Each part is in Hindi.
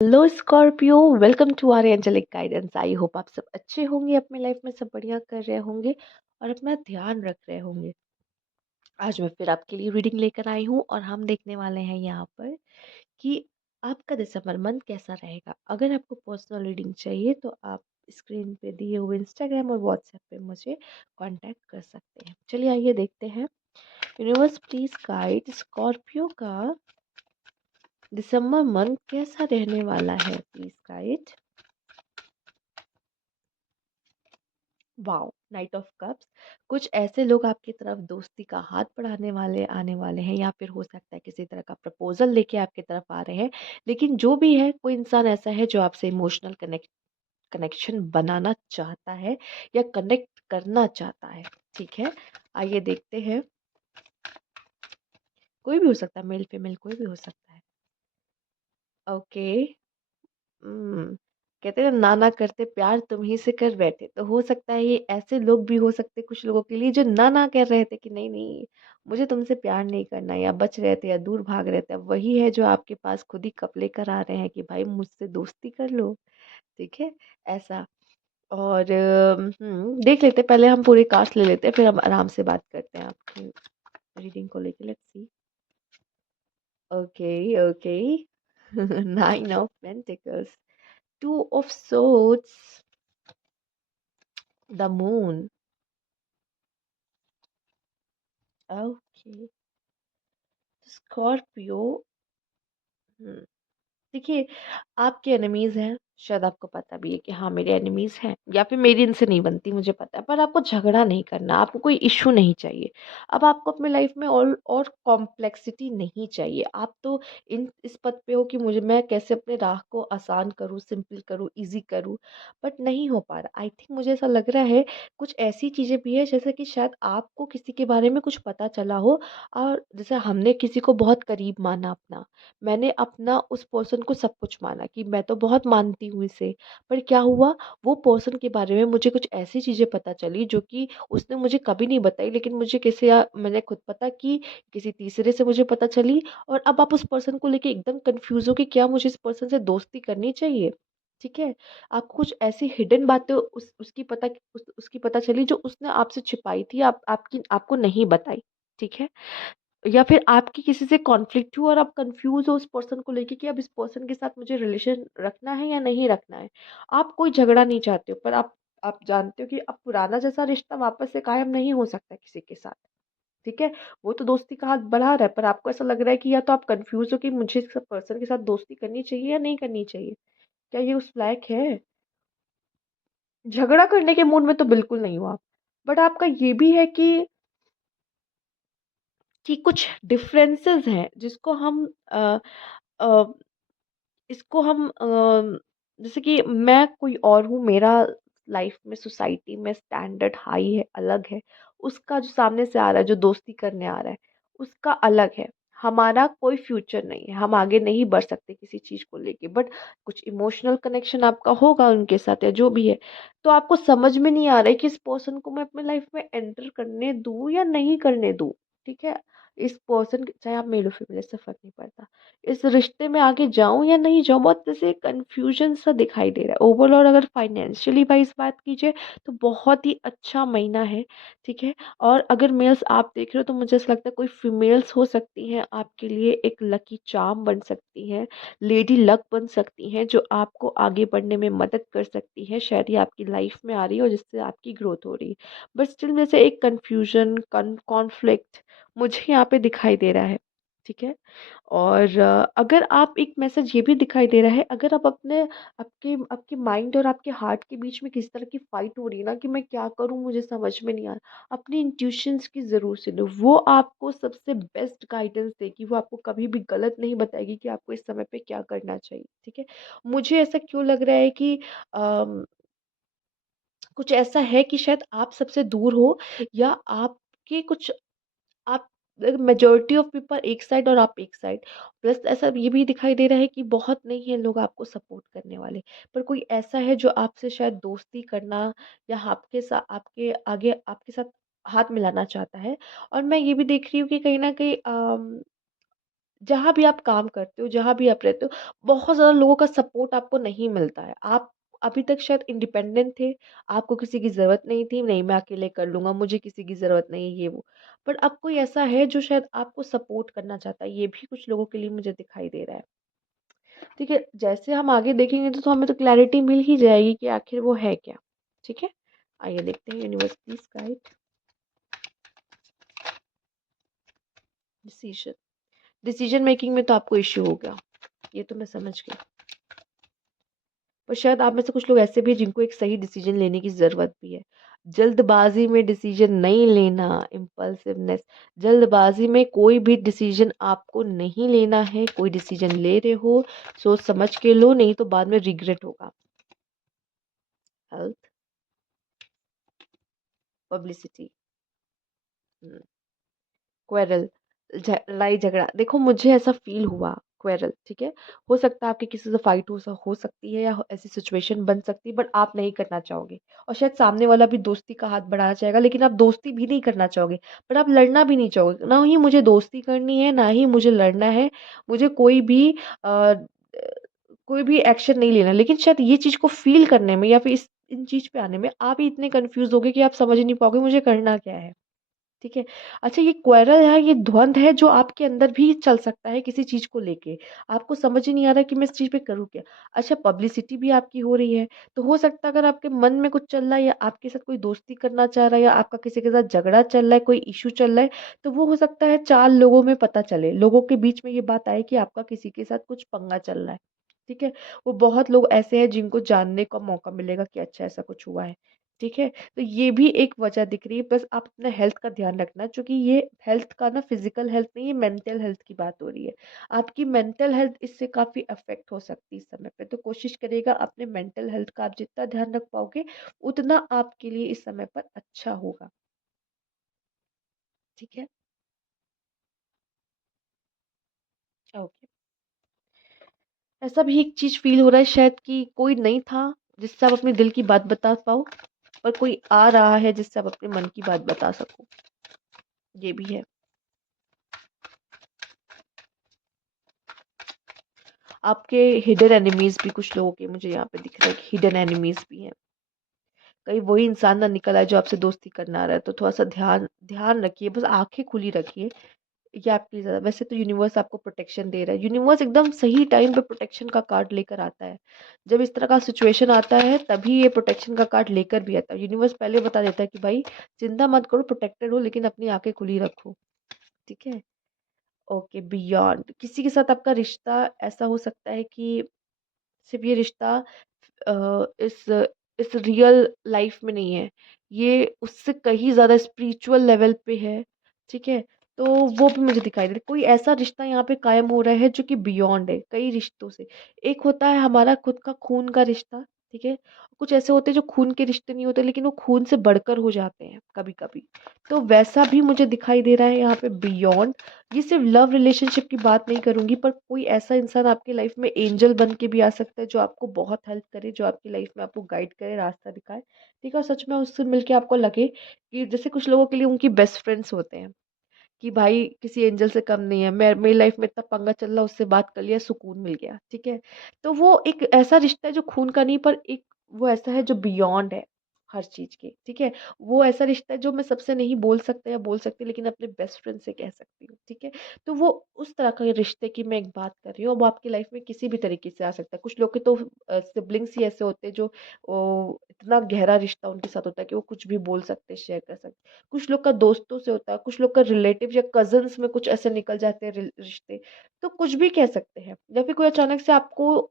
Hello Scorpio, welcome to our angelic guidance. I hope आप सब अच्छे होंगे, अपने लाइफ में सब बढ़िया कर रहे होंगे और अपना ध्यान रख रहे होंगे। आज मैं फिर आपके लिए रीडिंग लेकर आई हूँ और हम देखने वाले हैं यहाँ पर कि आपका दिसंबर मंथ कैसा रहेगा। अगर आपको पर्सनल रीडिंग चाहिए तो आप स्क्रीन पे दिए हुए इंस्टाग्राम और व्हाट्सएप पे मुझे कांटेक्ट कर सकते हैं। चलिए आइए देखते हैं। यूनिवर्स प्लीज गाइड स्कॉर्पियो का दिसंबर मंथ कैसा रहने वाला है। Please guide. Wow, night of cups. कुछ ऐसे लोग आपकी तरफ दोस्ती का हाथ बढ़ाने वाले आने वाले हैं, या फिर हो सकता है किसी तरह का प्रपोजल लेके आपकी तरफ आ रहे हैं। लेकिन जो भी है, कोई इंसान ऐसा है जो आपसे इमोशनल कनेक्शन बनाना चाहता है या कनेक्ट करना चाहता है। ठीक है, आइए देखते हैं। कोई भी हो सकता है, मेल फीमेल कोई भी हो सकता है। ओके। हम्म, कहते हैं ना ना करते प्यार तुम ही से कर बैठे, तो हो सकता है ये ऐसे लोग भी हो सकते हैं कुछ लोगों के लिए, जो ना ना कर रहे थे कि नहीं नहीं मुझे तुमसे प्यार नहीं करना, या बच रहे थे या दूर भाग रहे थे। अब वही है जो आपके पास खुद ही कप लेकर आ रहे हैं कि भाई मुझसे दोस्ती कर लो। ठीक है, ऐसा। और देख लेते हैं, पहले हम पूरे कार्ड्स ले लेते हैं, फिर हम आराम से बात करते हैं आपकी रीडिंग को लेकर। Let's see. Okay okay. Nine of pentacles, two of swords, the moon. Okay. Scorpio. देखिए, आपके एनिमीज हैं। शायद आपको पता भी है कि हाँ मेरे एनिमीज हैं, या फिर मेरी इनसे नहीं बनती, मुझे पता है। पर आपको झगड़ा नहीं करना, आपको कोई इशू नहीं चाहिए। अब आपको अपने लाइफ में और कॉम्प्लेक्सिटी नहीं चाहिए। आप तो इन इस पद पे हो कि मुझे मैं कैसे अपने राह को आसान करूँ, सिंपल करूँ, इजी करूँ। बट नहीं हो पा रहा। आई थिंक मुझे ऐसा लग रहा है कुछ ऐसी चीज़ें भी है, जैसे कि शायद आपको किसी के बारे में कुछ पता चला हो। और जैसे हमने किसी को बहुत करीब माना अपना, मैंने अपना उस पर्सन को सब कुछ माना कि मैं तो बहुत मानती हूँ इसे। पर क्या हुआ, वो पर्सन के बारे में मुझे कुछ ऐसी चीज़ें पता चली जो कि उसने मुझे कभी नहीं बताई, लेकिन मुझे किसी या मैंने खुद पता की, किसी तीसरे से मुझे पता चली। और अब आप उस पर्सन को लेके एकदम कंफ्यूज हो कि क्या मुझे इस पर्सन से दोस्ती करनी चाहिए। ठीक है, आपको कुछ ऐसी हिडन बातें उसकी पता चली जो उसने आपसे छिपाई थी, आपकी आपको नहीं बताई। ठीक है, या फिर आपकी किसी से कॉन्फ्लिक्ट हुआ और आप कंफ्यूज हो उस पर्सन को लेके कि अब इस पर्सन के साथ मुझे रिलेशन रखना है या नहीं रखना है। आप कोई झगड़ा नहीं चाहते हो, पर आप जानते हो कि अब पुराना जैसा रिश्ता वापस से कायम नहीं हो सकता किसी के साथ। ठीक है, वो तो दोस्ती का हाथ बढ़ा रहा है, पर आपको ऐसा लग रहा है कि या तो आप कंफ्यूज हो कि मुझे इस पर्सन के साथ दोस्ती करनी चाहिए या नहीं करनी चाहिए। क्या ये उस लायक है? झगड़ा करने के मूड में तो बिल्कुल नहीं हो आप। बट आपका ये भी है कि कुछ डिफरेंसेस हैं जिसको हम अ, इसको हम जैसे कि मैं कोई और हूँ, मेरा लाइफ में सोसाइटी में स्टैंडर्ड हाई है, अलग है। उसका जो सामने से आ रहा है, जो दोस्ती करने आ रहा है, उसका अलग है। हमारा कोई फ्यूचर नहीं है, हम आगे नहीं बढ़ सकते किसी चीज़ को लेके। बट कुछ इमोशनल कनेक्शन आपका होगा उनके साथ, या जो भी है। तो आपको समझ में नहीं आ रहा है कि इस पर्सन को मैं अपने लाइफ में एंटर करने दूँ या नहीं करने दूँ। ठीक है, इस पर्सन, चाहे आप मेल हो फीमेल, इससे फर्क नहीं पड़ता। इस रिश्ते में आगे जाऊँ या नहीं जाऊँ, बहुत जैसे कन्फ्यूजन सा दिखाई दे रहा है। ओवरऑल अगर फाइनेंशियली वाइज़ बात कीजिए तो बहुत ही अच्छा महीना है। ठीक है, और अगर मेल्स आप देख रहे हो तो मुझे ऐसा लगता है कोई फीमेल्स हो सकती हैं आपके लिए एक लकी चार्म बन सकती हैं, लेडी लक बन सकती हैं, जो आपको आगे बढ़ने में मदद कर सकती हैं। शायद ये आपकी लाइफ में आ रही है और जिससे आपकी ग्रोथ हो रही है। बट स्टिल जैसे एक कन्फ्यूजन, कॉन्फ्लिक्ट मुझे यहाँ पे दिखाई दे रहा है। ठीक है, और अगर आप एक मैसेज ये भी दिखाई दे रहा है, अगर आप अपने आपके आपके माइंड और आपके हार्ट के बीच में किसी तरह की फाइट हो रही है ना कि मैं क्या करूं, मुझे समझ में नहीं आ रहा, अपनी इंट्यूशंस की ज़रूर सुनो। वो आपको सबसे बेस्ट गाइडेंस देगी, वो आपको कभी भी गलत नहीं बताएगी कि आपको इस समय पे क्या करना चाहिए। ठीक है, मुझे ऐसा क्यों लग रहा है कि अम, कुछ ऐसा है कि शायद आप सबसे दूर हो, या आपके कुछ आप मेजॉरिटी ऑफ पीपल एक साइड और आप एक साइड। प्लस ऐसा ये भी दिखाई दे रहा है कि बहुत नहीं है लोग आपको सपोर्ट करने वाले, पर कोई ऐसा है जो आपसे शायद दोस्ती करना या आपके साथ आपके आगे आपके साथ हाथ मिलाना चाहता है। और मैं ये भी देख रही हूँ कि कहीं ना कहीं जहाँ भी आप काम करते हो, जहाँ भी आप रहते हो, बहुत ज़्यादा लोगों का सपोर्ट आपको नहीं मिलता है। आप अभी तक शायद इंडिपेंडेंट थे, आपको किसी की ज़रूरत नहीं थी, नहीं मैं अकेले कर लूँगा, मुझे किसी की ज़रूरत नहीं है, ये वो। बट अब कोई ऐसा है जो शायद आपको सपोर्ट करना चाहता है, ये भी कुछ लोगों के लिए मुझे दिखाई दे रहा है। ठीक है, जैसे हम आगे देखेंगे तो हमें तो क्लैरिटी मिल ही जाएगी कि आखिर वो है क्या। ठीक है? आइए देखते हैं universities guide decision. Decision making में तो आपको इश्यू होगा, ये तो मैं समझ गई। पर शायद आप में से कुछ लोग ऐसे भी हैं जिनको एक सही डिसीजन लेने की ज़रूरत भी है। जल्दबाज़ी में डिसीजन नहीं लेना, इम्पल्सिवनेस, जल्दबाज़ी में कोई भी डिसीजन आपको नहीं लेना है। कोई डिसीजन ले रहे हो, सोच समझ के लो, नहीं तो बाद में रिग्रेट होगा। हेल्थ, पब्लिसिटी, क्वेरल, लड़ाई झगड़ा। देखो मुझे ऐसा फील हुआ, क्वेरल, ठीक है, हो सकता है आपकी किसी से फाइट हो सकती है या ऐसी सिचुएशन बन सकती है, बट आप नहीं करना चाहोगे। और शायद सामने वाला भी दोस्ती का हाथ बढ़ाना चाहेगा, लेकिन आप दोस्ती भी नहीं करना चाहोगे, पर आप लड़ना भी नहीं चाहोगे। ना ही मुझे दोस्ती करनी है, ना ही मुझे लड़ना है, मुझे आ, कोई भी एक्शन नहीं लेना। लेकिन शायद ये चीज को फील करने में या फिर इस इन चीज पे आने में आप ही इतने कंफ्यूज होगे कि आप समझ ही नहीं पाओगे मुझे करना क्या है। ठीक है। अच्छा, ये क्वेरल है, ये द्वंद है जो आपके अंदर भी चल सकता है किसी चीज़ को लेके। आपको समझ ही नहीं आ रहा कि मैं इस चीज़ पे करूँ क्या? अच्छा, पब्लिसिटी भी आपकी हो रही है, तो हो सकता है अगर आपके मन में कुछ चल रहा है या आपके साथ कोई दोस्ती करना चाह रहा है या आपका किसी के साथ झगड़ा चल रहा है, कोई इश्यू चल रहा है, तो वो हो सकता है 4 लोगों में पता चले। लोगों के बीच में ये बात आए कि आपका किसी के साथ कुछ पंगा चल रहा है। ठीक है? वो बहुत लोग ऐसे हैं जिनको जानने का मौका मिलेगा कि अच्छा ऐसा कुछ हुआ है। ठीक है? तो ये भी एक वजह दिख रही है। बस आप अपने हेल्थ का ध्यान रखना, क्योंकि ये हेल्थ का ना फिजिकल हेल्थ नहीं, ये मेंटल हेल्थ की बात हो रही है। आपकी मेंटल हेल्थ इससे काफी अफेक्ट हो सकती है इस समय पे, तो कोशिश करिएगा अपने मेंटल हेल्थ का आप जितना ध्यान रख पाओगे उतना आपके लिए इस समय पर अच्छा होगा। ठीक है। ओके। ऐसा भी एक चीज फील हो रहा है शायद कि कोई नहीं था जिससे आप अपने दिल की बात बता पाओ, पर कोई आ रहा है जिससे आप अपने मन की बात बता सको, ये भी है। आपके हिडन एनिमीज भी कुछ लोगों के मुझे यहाँ पे दिख रहा है कि हिडन एनिमीज भी हैं। कहीं वही इंसान ना निकल आए जो आपसे दोस्ती करना आ रहा है, तो थोड़ा सा ध्यान ध्यान रखिए, बस आंखें खुली रखिए। ये आपके लिए ज़्यादा, वैसे तो यूनिवर्स आपको प्रोटेक्शन दे रहा है, यूनिवर्स एकदम सही टाइम पे प्रोटेक्शन का कार्ड लेकर आता है। जब इस तरह का सिचुएशन आता है तभी ये प्रोटेक्शन का कार्ड लेकर भी आता है। यूनिवर्स पहले बता देता है कि भाई चिंता मत करो, प्रोटेक्टेड हो, लेकिन अपनी आंखें खुली रखो। ठीक है। ओके, बियॉन्ड किसी के साथ आपका रिश्ता ऐसा हो सकता है कि सिर्फ ये रिश्ता इस रियल लाइफ में नहीं है, ये उससे कहीं ज़्यादा स्पिरिचुअल लेवल पे है। ठीक है। तो वो भी मुझे दिखाई दे रहा है। कोई ऐसा रिश्ता यहाँ पे कायम हो रहा है जो कि बियॉन्ड है कई रिश्तों से। एक होता है हमारा खुद का खून का रिश्ता। ठीक है। कुछ ऐसे होते हैं जो खून के रिश्ते नहीं होते, लेकिन वो खून से बढ़कर हो जाते हैं कभी कभी। तो वैसा भी मुझे दिखाई दे रहा है यहाँ पे बियॉन्ड। ये सिर्फ लव रिलेशनशिप की बात नहीं करूंगी, पर कोई ऐसा इंसान आपकी लाइफ में एंजल बन के भी आ सकता है जो आपको बहुत हेल्प करे, जो आपकी लाइफ में आपको गाइड करे, रास्ता दिखाए। ठीक है। और सच में उससे मिलके आपको लगे कि जैसे कुछ लोगों के लिए उनकी बेस्ट फ्रेंड्स होते हैं कि भाई किसी एंजल से कम नहीं है, मैं मेरी लाइफ में इतना पंगा चल रहा, उससे बात कर लिया, सुकून मिल गया। ठीक है। तो वो एक ऐसा रिश्ता है जो खून का नहीं, पर एक वो ऐसा है जो बियॉन्ड है हर चीज के। ठीक है। वो ऐसा रिश्ता है जो मैं सबसे नहीं बोल सकता या बोल सकती, लेकिन अपने बेस्ट फ्रेंड से कह सकती हूँ। ठीक है। तो वो उस तरह का रिश्ते की मैं एक बात कर रही हूँ। वो आपकी लाइफ में किसी भी तरीके से आ सकता है। कुछ लोग के तो सिबलिंग्स ही ऐसे होते हैं जो इतना गहरा रिश्ता उनके साथ होता है कि वो कुछ भी बोल सकते हैं, शेयर कर सकते हैं। कुछ लोग का दोस्तों से होता है, कुछ लोग का रिलेटिव या कजन्स में कुछ ऐसे निकल जाते हैं रिश्ते। तो कुछ भी कह सकते हैं, या फिर कोई अचानक से आपको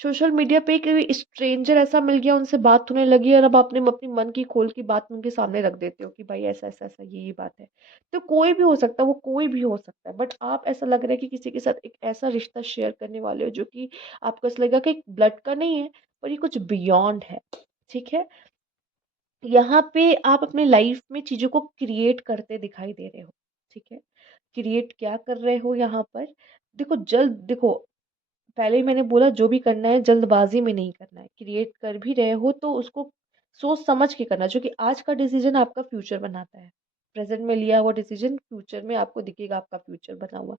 सोशल मीडिया पे एक स्ट्रेंजर ऐसा मिल गया, उनसे बात होने लगी और अब आपने अपनी मन की खोल की बात उनके सामने रख देते हो कि भाई ऐसा ऐसा ऐसा ये बात है। तो कोई भी हो सकता है, वो कोई भी हो सकता है, बट आप ऐसा लग रहा है कि किसी के साथ एक ऐसा रिश्ता शेयर करने वाले हो जो कि आपको ऐसा लगेगा कि ब्लड का नहीं है, पर ये कुछ बियॉन्ड है। ठीक है। यहाँ पे आप अपने लाइफ में चीज़ों को क्रिएट करते दिखाई दे रहे हो। ठीक है। क्रिएट क्या कर रहे हो यहाँ पर? देखो, पहले ही मैंने बोला जो भी करना है जल्दबाजी में नहीं करना है। क्रिएट कर भी रहे हो तो उसको सोच समझ के करना, जो कि आज का डिसीजन आपका फ्यूचर बनाता है। प्रेजेंट में लिया हुआ डिसीजन फ्यूचर में आपको दिखेगा आपका फ्यूचर बना हुआ।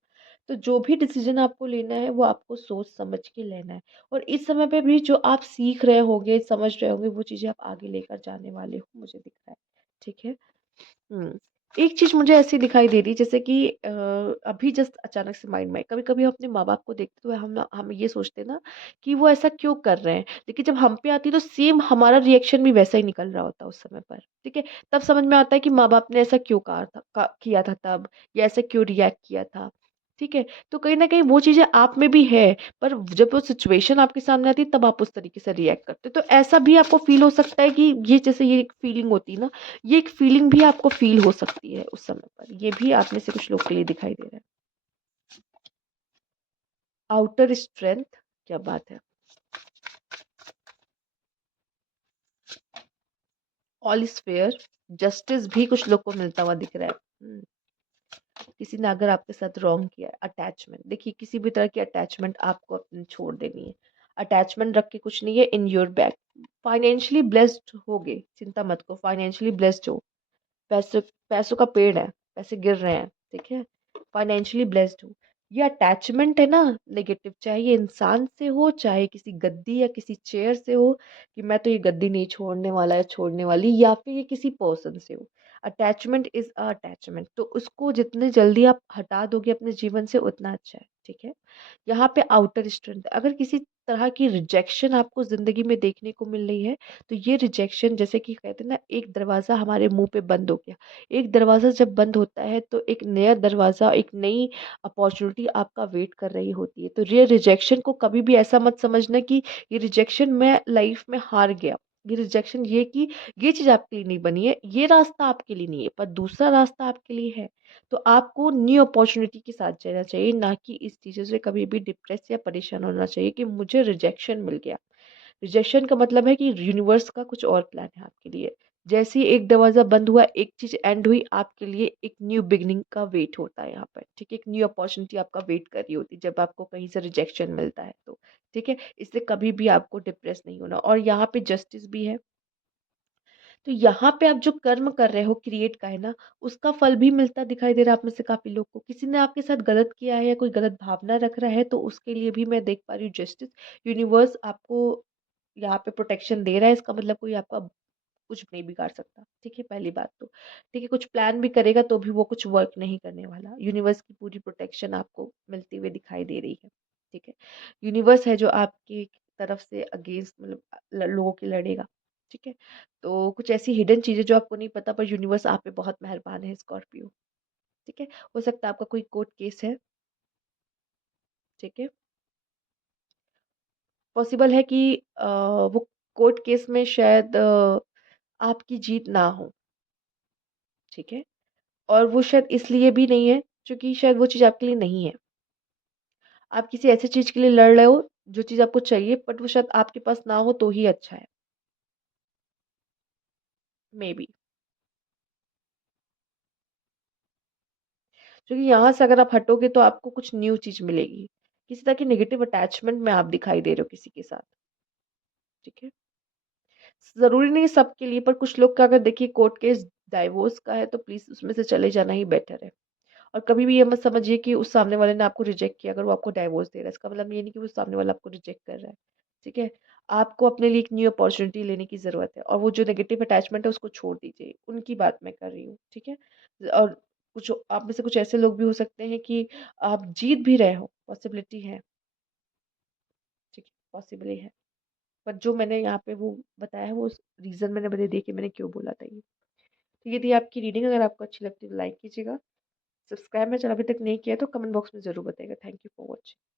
तो जो भी डिसीजन आपको लेना है वो आपको सोच समझ के लेना है। और इस समय पे भी जो आप सीख रहे होगे, समझ रहे होंगे, वो चीज़ें आप आगे लेकर जाने वाले हो, मुझे दिख रहा है। ठीक है। हुँ। एक चीज़ मुझे ऐसी दिखाई दे रही जैसे कि अभी जस्ट अचानक से माइंड में कभी-कभी हम अपने माँ-बाप को देखते तो हम ये सोचते हैं ना कि वो ऐसा क्यों कर रहे हैं? लेकिन जब हम पे आती है तो सेम हमारा रिएक्शन भी वैसा ही निकल रहा होता है उस समय पर, ठीक है? तब समझ में आता है कि माँ-बाप ने ऐसा क्यों कहा था किया था तब, या ऐसा क्यों रिएक्ट किया था, ठीक है? तो कहीं न कहीं वो चीज़ें आप में भी है, पर जब वो सिचुएशन आपके सामने आती है तब आप उस तरीके से रिएक्ट करते हो। तो ऐसा भी आपको फ़ील हो सकता है कि ये जैसे ये एक फीलिंग होती है ना, ये एक फीलिंग भी आपको फ़ील हो सकती है उस समय पर। ये भी आप में से कुछ लोग के लिए दिखाई दे रहा है। आउटर स्ट्रेंथ, क्या बात है। ऑल इज़ फेयर, जस्टिस भी कुछ लोग को मिलता हुआ दिख रहा है। किसी ने अगर आपके साथ रॉन्ग किया है, अटैचमेंट, देखिए किसी भी तरह की अटैचमेंट आपको अपनी छोड़ देनी है। अटैचमेंट रख के कुछ नहीं है, in your back. Financially blessed होगे, चिंता मत करो, फाइनेंशियली ब्लेस्ड हो। पैसे पैसों का पेड़ है, पैसे गिर रहे हैं, ठीक है? फाइनेंशियली ब्लेस्ड हो। ये अटैचमेंट है ना नेगेटिव, चाहे ये इंसान से हो, चाहे किसी गद्दी या किसी चेयर से हो, कि मैं तो ये गद्दी नहीं छोड़ने वाला या छोड़ने वाली, या फिर ये किसी पर्सन से हो। अटैचमेंट इज़ अ अटैचमेंट, तो उसको जितने जल्दी आप हटा दोगे अपने जीवन से उतना अच्छा है, ठीक है? यहाँ पे आउटर स्ट्रेंथ, अगर किसी तरह की रिजेक्शन आपको ज़िंदगी में देखने को मिल रही है, तो ये रिजेक्शन जैसे कि कहते हैं ना, एक दरवाज़ा हमारे मुँह पे बंद हो गया। एक दरवाज़ा जब बंद होता है तो एक नया दरवाज़ा, एक नई अपॉर्च्युनिटी आपका वेट कर रही होती है। तो ये रिजेक्शन को कभी भी ऐसा मत समझना कि ये रिजेक्शन मैं लाइफ़ में हार गया। ये रिजेक्शन ये कि ये चीज़ आपके लिए नहीं बनी है, ये रास्ता आपके लिए नहीं है, पर दूसरा रास्ता आपके लिए है। तो आपको न्यू अपॉर्च्युनिटी के साथ जाना चाहिए, ना कि इस चीज़ों से कभी भी डिप्रेस या परेशान होना चाहिए कि मुझे रिजेक्शन मिल गया। रिजेक्शन का मतलब है कि यूनिवर्स का कुछ और प्लान है आपके लिए। जैसे ही एक दरवाज़ा बंद हुआ, एक चीज़ एंड हुई, आपके लिए एक न्यू बिगिनिंग का वेट होता है यहाँ पर, ठीक है? एक न्यू अपॉर्च्युनिटी आपका वेट कर रही होती है, जब आपको कहीं से रिजेक्शन मिलता है तो, ठीक है? इससे कभी भी आपको डिप्रेस नहीं होना, और यहाँ पे जस्टिस भी है। तो यहाँ पे आप जो कर्म कर रहे हो क्रिएट का है ना, उसका फल भी मिलता दिखाई दे रहा है आप में से काफ़ी लोग को। किसी ने आपके साथ गलत किया है या कोई गलत भावना रख रहा है, तो उसके लिए भी मैं देख पा रही हूँ जस्टिस। यूनिवर्स आपको यहाँ पे प्रोटेक्शन दे रहा है, इसका मतलब कोई आपका कुछ नहीं बिगाड़ सकता, ठीक है? पहली बात तो, ठीक है? कुछ प्लान भी करेगा तो भी वो कुछ वर्क नहीं करने वाला। यूनिवर्स की पूरी प्रोटेक्शन आपको मिलती हुई दिखाई दे रही है, ठीक है? यूनिवर्स है जो आपकी तरफ से अगेंस्ट, मतलब लोगों की लड़ेगा, ठीक है? तो कुछ ऐसी हिडन चीज़ें जो आपको नहीं पता, पर यूनिवर्स आप पे बहुत मेहरबान है स्कॉर्पियो, ठीक है? हो सकता है आपका कोई कोर्ट केस है, ठीक है? पॉसिबल है कि वो कोर्ट केस में शायद आपकी जीत ना हो, ठीक है? और वो शायद इसलिए भी नहीं है, क्योंकि शायद वो चीज़ आपके लिए नहीं है। आप किसी ऐसी चीज़ के लिए लड़ रहे हो, जो चीज़ आपको चाहिए, बट वो शायद आपके पास ना हो तो ही अच्छा है, मेबी। क्योंकि यहाँ से अगर आप हटोगे तो आपको कुछ न्यू चीज़ मिलेगी। किसी तरह की नेगेटिव अटैचमेंट में आप दिखाई दे रहे हो किसी के साथ, ठीक है? ज़रूरी नहीं सबके लिए, पर कुछ लोग का अगर देखिए कोर्ट केस डाइवोर्स का है, तो प्लीज़ उसमें से चले जाना ही बेटर है। और कभी भी ये मत समझिए कि उस सामने वाले ने आपको रिजेक्ट किया, अगर वो आपको डाइवोर्स दे रहा है, इसका मतलब ये नहीं कि वो सामने वाला आपको रिजेक्ट कर रहा है, ठीक है? आपको अपने लिए एक न्यू अपॉर्च्युनिटी लेने की ज़रूरत है, और वो जो नेगेटिव अटैचमेंट है उसको छोड़ दीजिए, उनकी बात मैं कर रही हूँ, ठीक है? और कुछ आप में से कुछ ऐसे लोग भी हो सकते हैं कि आप जीत भी रहे हो, पॉसिबिलिटी है, ठीक है? पॉसिबल है। पर जो मैंने यहाँ पे वो बताया है, वो रीज़न मैंने बता दिया कि मैंने क्यों बोला था ये। तो ये थी आपकी रीडिंग, अगर आपको अच्छी लगती है तो लाइक कीजिएगा। सब्सक्राइब मेरा चैनल अभी तक नहीं किया है तो कमेंट बॉक्स में ज़रूर बताइएगा। Thank you for watching.